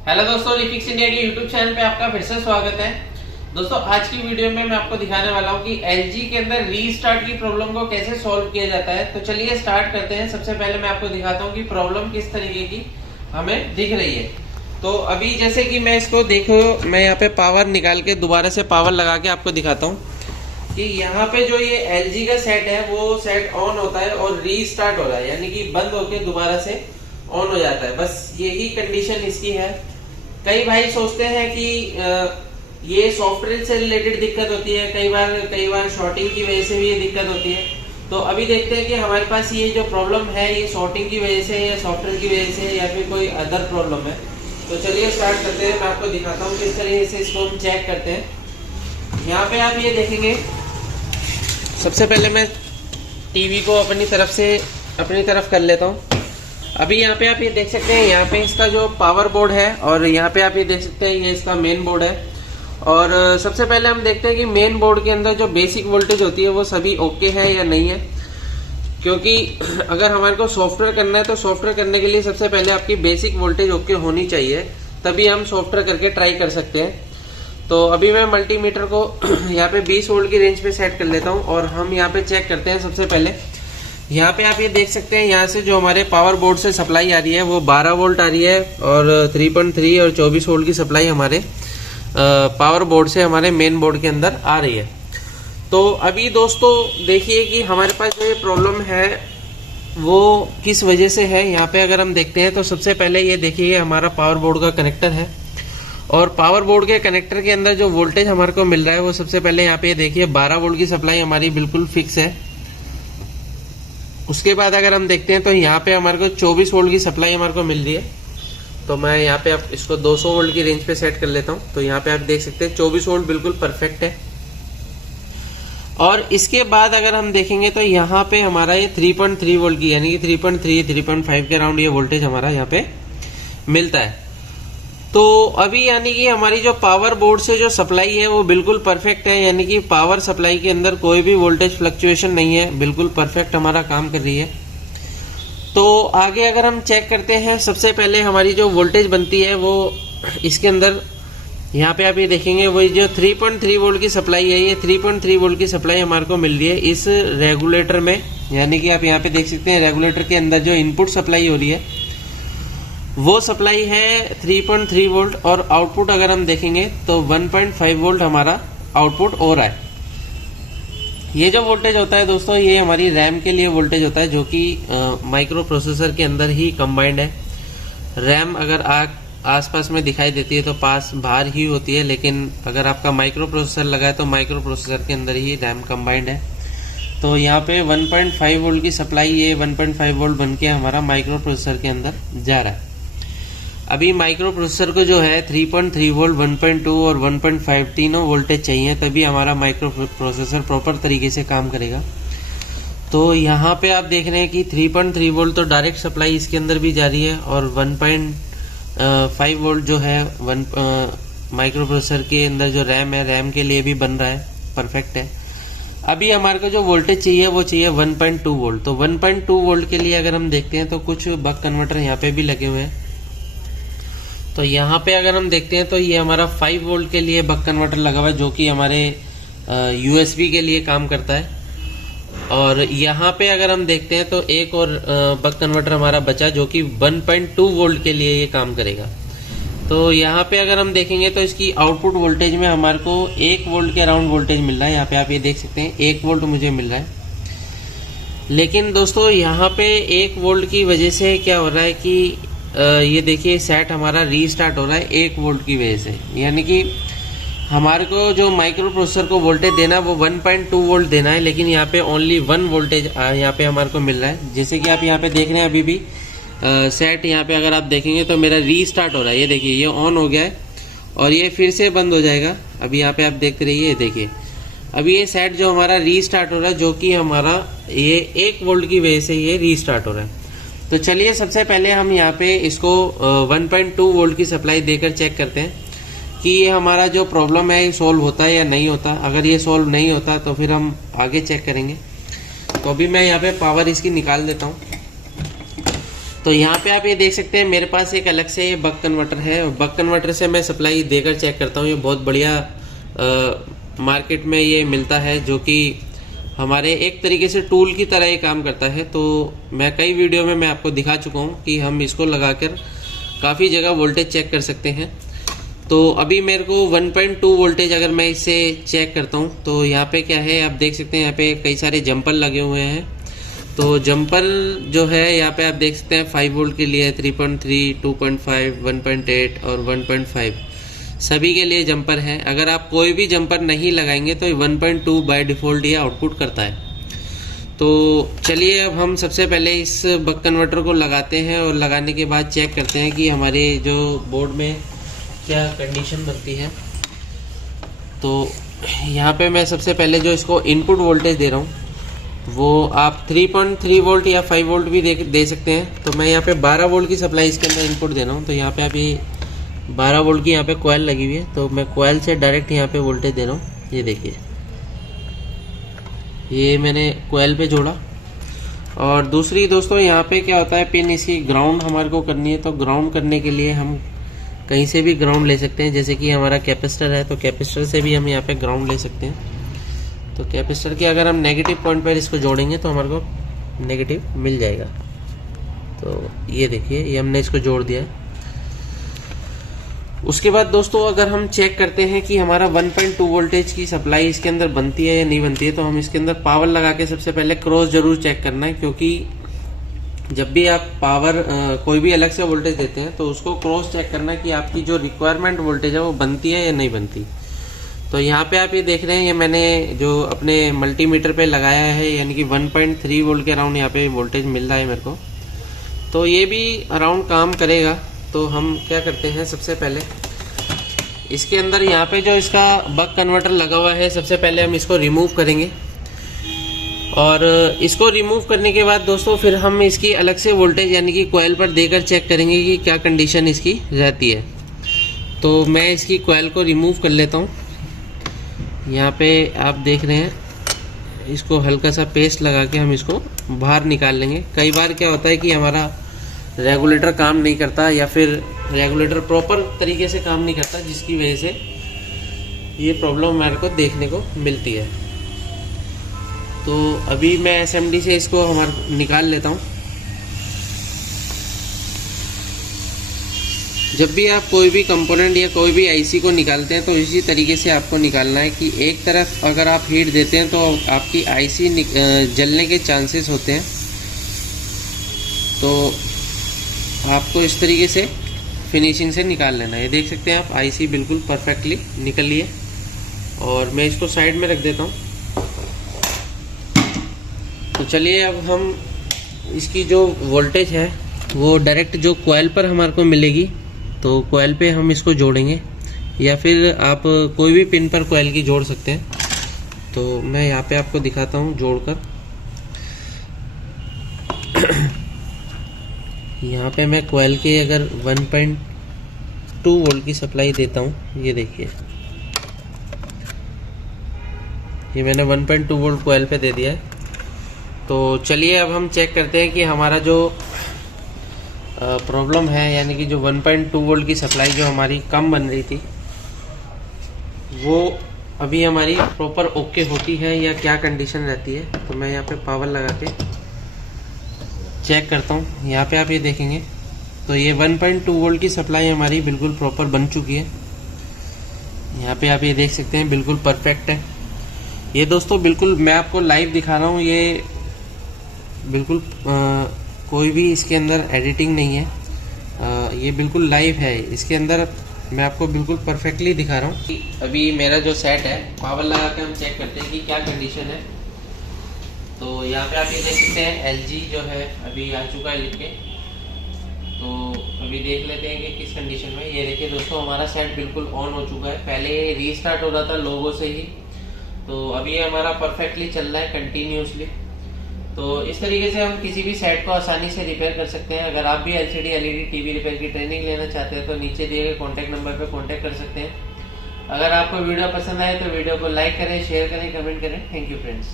Hello दोस्तों, लिपिक्स India के YouTube channel पे आपका फिर से स्वागत है। दोस्तों आज की वीडियो में मैं आपको दिखाने वाला हूँ कि एलजी के अंदर रीस्टार्ट की प्रॉब्लम को कैसे सॉल्व किया जाता है। तो चलिए स्टार्ट करते हैं। सबसे पहले मैं आपको दिखाता हूँ कि प्रॉब्लम किस तरीके की हमें दिख रही है। तो अभी जैसे कि मैं इसको देखो, मैं यहाँ पे पावर निकाल के दोबारा से पावर लगा के आपको दिखाता हूँ कि यहाँ पे जो ये एलजी का सेट है वो सेट ऑन होता है और रीस्टार्ट हो रहा है, यानी कि बंद होके दोबारा से ऑन हो जाता है। बस यही कंडीशन इसकी है। कई भाई सोचते हैं कि ये सॉफ्टवेयर से रिलेटेड दिक्कत होती है, कई बार शॉर्टिंग की वजह से भी ये दिक्कत होती है। तो अभी देखते हैं कि हमारे पास ये जो प्रॉब्लम है ये शॉर्टिंग की वजह से या सॉफ्टवेयर की वजह से या फिर कोई अदर प्रॉब्लम है। तो चलिए स्टार्ट करते हैं। मैं आपको दिखाता हूँ किस तरीके से इसको हम चेक करते हैं। यहाँ पे आप ये देखेंगे, सबसे पहले मैं टीवी को अपनी तरफ कर लेता हूँ। अभी यहाँ पे आप ये देख सकते हैं, यहाँ पे इसका जो पावर बोर्ड है और यहाँ पे आप ये देख सकते हैं ये इसका मेन बोर्ड है। और सबसे पहले हम देखते हैं कि मेन बोर्ड के अंदर जो बेसिक वोल्टेज होती है वो सभी ओके है या नहीं है। क्योंकि अगर हमारे को सॉफ्टवेयर करना है तो सॉफ्टवेयर करने के लिए सबसे पहले आपकी बेसिक वोल्टेज ओके होनी चाहिए, तभी हम सॉफ्टवेयर करके ट्राई कर सकते हैं। तो अभी मैं मल्टीमीटर को यहाँ पे 20 वोल्ट की रेंज पे सेट कर लेता हूँ और हम यहाँ पे चेक करते हैं। सबसे पहले यहाँ पे आप ये देख सकते हैं, यहाँ से जो हमारे पावर बोर्ड से सप्लाई आ रही है वो 12 वोल्ट आ रही है और 3.3 और 24 वोल्ट की सप्लाई हमारे पावर बोर्ड से हमारे मेन बोर्ड के अंदर आ रही है। तो अभी दोस्तों देखिए कि हमारे पास जो ये प्रॉब्लम है वो किस वजह से है। यहाँ पे अगर हम देखते हैं तो सबसे पहले ये देखिए हमारा पावर बोर्ड का कनेक्टर है और पावर बोर्ड के कनेक्टर के अंदर जो वोल्टेज हमारे को मिल रहा है वो सबसे पहले यहाँ पे देखिए 12 वोल्ट की सप्लाई हमारी बिल्कुल फिक्स है। उसके बाद अगर हम देखते हैं तो यहाँ पे हमारे को 24 वोल्ट की सप्लाई हमारे को मिल रही है। तो मैं यहाँ पे आप इसको 200 वोल्ट की रेंज पे सेट कर लेता हूँ। तो यहाँ पे आप देख सकते हैं 24 वोल्ट बिल्कुल परफेक्ट है। और इसके बाद अगर हम देखेंगे तो यहाँ पे हमारा ये 3.3 वोल्ट की, यानी कि 3.3 3.5 के अराउंड ये वोल्टेज हमारा यहाँ पे मिलता है। तो अभी यानी कि हमारी जो पावर बोर्ड से जो सप्लाई है वो बिल्कुल परफेक्ट है, यानी कि पावर सप्लाई के अंदर कोई भी वोल्टेज फ्लक्चुएशन नहीं है, बिल्कुल परफेक्ट हमारा काम कर रही है। तो आगे अगर हम चेक करते हैं, सबसे पहले हमारी जो वोल्टेज बनती है वो इसके अंदर यहाँ पे आप ये देखेंगे वही जो 3.3 वोल्ट की सप्लाई है, ये 3.3 वोल्ट की सप्लाई हमारे को मिल रही है इस रेगुलेटर में। यानी कि आप यहाँ पे देख सकते हैं रेगुलेटर के अंदर जो इनपुट सप्लाई हो रही है वो सप्लाई है 3.3 वोल्ट और आउटपुट अगर हम देखेंगे तो 1.5 वोल्ट हमारा आउटपुट हो रहा है। ये जो वोल्टेज होता है दोस्तों ये हमारी रैम के लिए वोल्टेज होता है, जो कि माइक्रो प्रोसेसर के अंदर ही कंबाइंड है। रैम अगर आसपास में दिखाई देती है तो पास बाहर ही होती है, लेकिन अगर आपका माइक्रो प्रोसेसर लगा है तो माइक्रो प्रोसेसर के अंदर ही रैम कंबाइंड है। तो यहाँ पे 1.5 वोल्ट की सप्लाई, ये 1.5 वोल्ट बन के हमारा माइक्रो प्रोसेसर के अंदर जा रहा है। अभी माइक्रो प्रोसेसर को जो है 3.3 वोल्ट, 1.2 और 1.5 तीनों वोल्टेज चाहिए, तभी हमारा माइक्रो प्रोसेसर प्रॉपर तरीके से काम करेगा। तो यहाँ पे आप देख रहे हैं कि 3.3 वोल्ट तो डायरेक्ट सप्लाई इसके अंदर भी जा रही है और 1.5 वोल्ट जो है माइक्रो प्रोसेसर के अंदर जो रैम है, रैम के लिए भी बन रहा है, परफेक्ट है। अभी हमारे को जो वोल्टेज चाहिए वो चाहिए 1.2 वोल्ट। तो 1.2 वोल्ट के लिए अगर हम देखते हैं तो कुछ बक कन्वर्टर यहाँ पे भी लगे हुए हैं। तो यहाँ पे अगर हम देखते हैं तो ये हमारा 5 वोल्ट के लिए बक कन्वर्टर लगा हुआ है, जो कि हमारे यूएसबी के लिए काम करता है। और यहाँ पे अगर हम देखते हैं तो एक और बक कन्वर्टर हमारा बचा जो कि 1.2 वोल्ट के लिए ये काम करेगा। तो यहाँ पे अगर हम देखेंगे तो इसकी आउटपुट वोल्टेज में हमारे को 1 वोल्ट के अराउंड वोल्टेज मिल रहा है। यहाँ पे आप ये देख सकते हैं 1 वोल्ट मुझे मिल रहा है। लेकिन दोस्तों यहाँ पे 1 वोल्ट की वजह से क्या हो रहा है कि ये देखिए सेट हमारा रीस्टार्ट हो रहा है 1 वोल्ट की वजह से। यानी कि हमारे को जो माइक्रो प्रोसेसर को वोल्टेज देना है वो 1.2 वोल्ट देना है, लेकिन यहाँ पे ओनली 1 वोल्टेज यहाँ पे हमारे को मिल रहा है। जैसे कि आप यहाँ पे देख रहे हैं अभी भी सेट यहाँ पे अगर आप देखेंगे तो मेरा रीस्टार्ट हो रहा है। ये देखिए ये ऑन हो गया है और ये फिर से बंद हो जाएगा। अभी यहाँ पे आप देखते रहिए, देखिए अभी ये सेट जो हमारा रीस्टार्ट हो रहा है, जो कि हमारा ये 1 वोल्ट की वजह से ये रीस्टार्ट हो रहा है। तो चलिए सबसे पहले हम यहाँ पे इसको 1.2 वोल्ट की सप्लाई देकर चेक करते हैं कि ये हमारा जो प्रॉब्लम है ये सोल्व होता है या नहीं होता। अगर ये सोल्व नहीं होता तो फिर हम आगे चेक करेंगे। तो अभी मैं यहाँ पे पावर इसकी निकाल देता हूँ। तो यहाँ पे आप ये देख सकते हैं मेरे पास एक अलग से ये बक कन्वर्टर है, और बक कन्वर्टर से मैं सप्लाई देकर चेक करता हूँ। ये बहुत बढ़िया मार्केट में ये मिलता है, जो कि हमारे एक तरीके से टूल की तरह ये काम करता है। तो मैं कई वीडियो में मैं आपको दिखा चुका हूँ कि हम इसको लगाकर काफ़ी जगह वोल्टेज चेक कर सकते हैं। तो अभी मेरे को 1.2 वोल्टेज अगर मैं इससे चेक करता हूँ तो यहाँ पे क्या है, आप देख सकते हैं यहाँ पे कई सारे जंपर लगे हुए हैं। तो जंपर जो है यहाँ पे आप देख सकते हैं 5 वोल्ट के लिए 3.3, 2.5, 1.8 और 1.5 सभी के लिए जंपर है। अगर आप कोई भी जंपर नहीं लगाएंगे तो 1.2 बाय डिफ़ॉल्ट ये आउटपुट करता है। तो चलिए अब हम सबसे पहले इस बक कन्वर्टर को लगाते हैं, और लगाने के बाद चेक करते हैं कि हमारे जो बोर्ड में क्या कंडीशन बनती है। तो यहाँ पे मैं सबसे पहले जो इसको इनपुट वोल्टेज दे रहा हूँ वो आप 3.3 वोल्ट या 5 वोल्ट भी दे सकते हैं। तो मैं यहाँ पे 12 वोल्ट की सप्लाई इसके अंदर इनपुट दे रहा हूँ। तो यहाँ पे आप ये 12 वोल्ट की यहाँ पे कोयल लगी हुई है, तो मैं कोयल से डायरेक्ट यहाँ पे वोल्टेज दे रहा हूँ। ये देखिए, ये मैंने कोयल पे जोड़ा। और दूसरी दोस्तों यहाँ पे क्या होता है, पिन इसकी ग्राउंड हमारे को करनी है। तो ग्राउंड करने के लिए हम कहीं से भी ग्राउंड ले सकते हैं, जैसे कि हमारा कैपेसिटर है तो कैपेसिटर से भी हम यहाँ पे ग्राउंड ले सकते हैं। तो कैपेसिटर के अगर हम नेगेटिव पॉइंट पर इसको जोड़ेंगे तो हमारे को नेगेटिव मिल जाएगा। तो ये देखिए, ये हमने इसको जोड़ दिया है। उसके बाद दोस्तों अगर हम चेक करते हैं कि हमारा 1.2 वोल्टेज की सप्लाई इसके अंदर बनती है या नहीं बनती है, तो हम इसके अंदर पावर लगा के सबसे पहले क्रॉस जरूर चेक करना है। क्योंकि जब भी आप पावर कोई भी अलग से वोल्टेज देते हैं तो उसको क्रॉस चेक करना है कि आपकी जो रिक्वायरमेंट वोल्टेज है वो बनती है या नहीं बनती। तो यहाँ पे आप ये देख रहे हैं, ये मैंने जो अपने मल्टीमीटर पे लगाया है, यानी कि 1.3 वोल्ट के अराउंड यहाँ पे वोल्टेज मिल रहा है मेरे को। तो ये भी अराउंड काम करेगा। तो हम क्या करते हैं, सबसे पहले इसके अंदर यहाँ पे जो इसका बक कन्वर्टर लगा हुआ है, सबसे पहले हम इसको रिमूव करेंगे। और इसको रिमूव करने के बाद दोस्तों फिर हम इसकी अलग से वोल्टेज यानी कि कोयल पर देकर चेक करेंगे कि क्या कंडीशन इसकी रहती है। तो मैं इसकी कोयल को रिमूव कर लेता हूँ। यहाँ पे आप देख रहे हैं, इसको हल्का सा पेस्ट लगा के हम इसको बाहर निकाल लेंगे। कई बार क्या होता है कि हमारा रेगुलेटर काम नहीं करता, या फिर रेगुलेटर प्रॉपर तरीके से काम नहीं करता, जिसकी वजह से ये प्रॉब्लम हमारे को देखने को मिलती है। तो अभी मैं एसएमडी से इसको निकाल लेता हूँ। जब भी आप कोई भी कंपोनेंट या कोई भी आईसी को निकालते हैं तो इसी तरीके से आपको निकालना है कि एक तरफ अगर आप हीट देते हैं तो आपकी आईसी जलने के चांसेस होते हैं। तो आपको इस तरीके से फिनिशिंग से निकाल लेना है। ये देख सकते हैं आप, आईसी बिल्कुल परफेक्टली निकल ली है। और मैं इसको साइड में रख देता हूँ। तो चलिए अब हम इसकी जो वोल्टेज है वो डायरेक्ट जो कोयल पर हमारे को मिलेगी, तो कोयल पे हम इसको जोड़ेंगे, या फिर आप कोई भी पिन पर कोयल की जोड़ सकते हैं। तो मैं यहाँ पे आपको दिखाता हूँ जोड़कर। यहाँ पे मैं कोयल के अगर 1.2 वोल्ट की सप्लाई देता हूँ, ये देखिए, ये मैंने 1.2 वोल्ट कोयल पे दे दिया है। तो चलिए अब हम चेक करते हैं कि हमारा जो प्रॉब्लम है, यानी कि जो 1.2 वोल्ट की सप्लाई जो हमारी कम बन रही थी, वो अभी हमारी प्रॉपर ओके होती है या क्या कंडीशन रहती है। तो मैं यहाँ पे पावर लगा के चेक करता हूँ। यहाँ पे आप ये देखेंगे तो ये 1.2 वोल्ट की सप्लाई हमारी बिल्कुल प्रॉपर बन चुकी है। यहाँ पे आप ये देख सकते हैं बिल्कुल परफेक्ट है। ये दोस्तों बिल्कुल मैं आपको लाइव दिखा रहा हूँ, ये बिल्कुल कोई भी इसके अंदर एडिटिंग नहीं है, ये बिल्कुल लाइव है। इसके अंदर मैं आपको बिल्कुल परफेक्टली दिखा रहा हूँ। अभी मेरा जो सेट है, पावर लगा के हम चेक करते हैं कि क्या कंडीशन है। तो यहाँ पे आप ये देख सकते हैं LG जो है अभी आ चुका है लिख के। तो अभी देख लेते हैं कि किस कंडीशन में। ये देखिए दोस्तों, हमारा सेट बिल्कुल ऑन हो चुका है। पहले रीस्टार्ट हो रहा था लोगो से ही, तो अभी ये हमारा परफेक्टली चल रहा है कंटिन्यूसली। तो इस तरीके से हम किसी भी सेट को आसानी से रिपेयर कर सकते हैं। अगर आप भी LCD LED TV रिपेयर की ट्रेनिंग लेना चाहते हैं तो नीचे दिए गए कॉन्टैक्ट नंबर पर कॉन्टैक्ट कर सकते हैं। अगर आपको वीडियो पसंद आए तो वीडियो को लाइक करें, शेयर करें, कमेंट करें। Thank you friends.